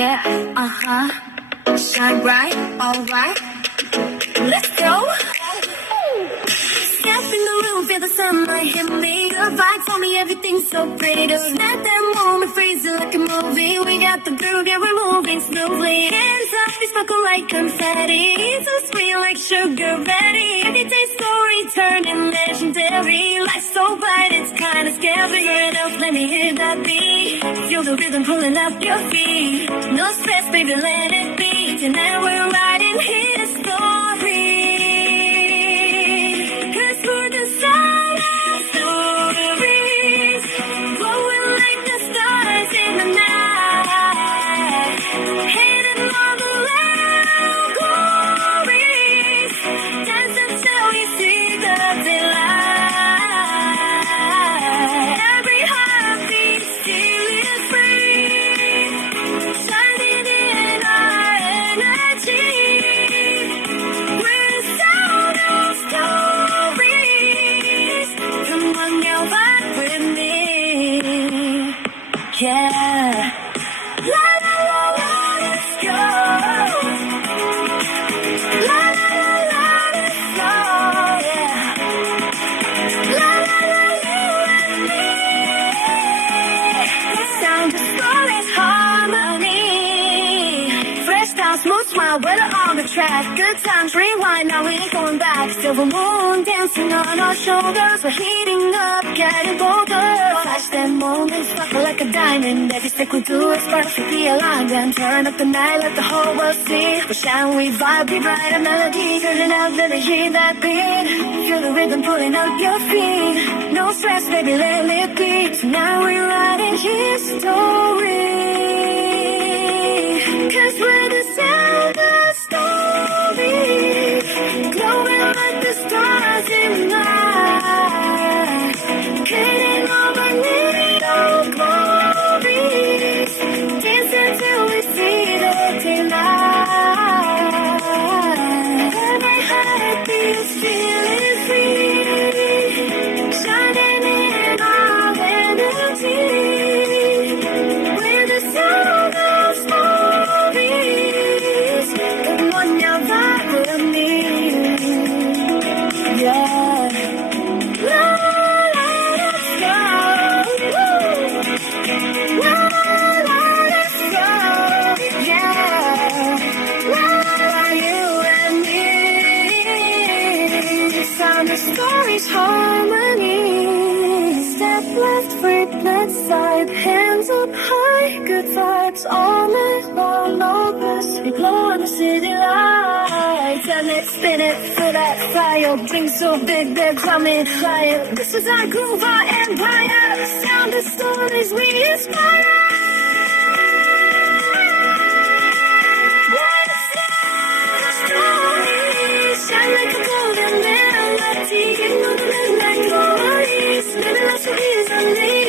Yeah, shine bright, alright. Let's go. Step in the room, feel the sunlight hit me. Your vibe told me everything's so pretty. Snap that moment, freeze it like a movie. We got the groove, yeah, we're moving smoothly. Hands up, we sparkle like confetti. So sweet like sugar ready. Everyday story turning legendary. Life's so bright, it's kinda scary. Figure it out, let me hear that beat. Feel the rhythm pulling up your feet. No stress, baby, let it be. Tonight we're riding history. Yeah. La la la la, let's go. La la la la, let's go. Yeah. La la la, you and me. The sound of flawless harmony. Fresh style, smooth smile, weather on the track. Good times, rewind, now we ain't going back. Silver moon dancing on our shoulders. We're heating up, getting bolder. Flash that moment, sparkle like a diamond. Every step we do is perfectly aligned. And turn up the night, let the whole world see. We shine, we vibe, we bright, a melody. Turning out, let me hear that beat. Feel the rhythm pulling up your feet. No stress, baby, let it be. Tonight we're riding history. Cause we're the sound of stories. Glowing like the stars in the night. Getting over little glories. Dance until we see the daylight. Every heartbeat feeling free. Shining in our energy. We're the sound of stories. Come on now, vibe with me. Yeah. La la, let's go. La la, let's go. Yeah. La la, you and me. Sound of stories, harmony. Step left, foot left side. Hands up high, good vibes all night long. No press, we glow in the city lights. And let's spin it for that fire. Dream so big, they're coming higher. This is our groove, our empire. Sound of stories we inspire. We're the sound of stories. Shine like a golden melody. Getting on the midnight glories. Living life so easily.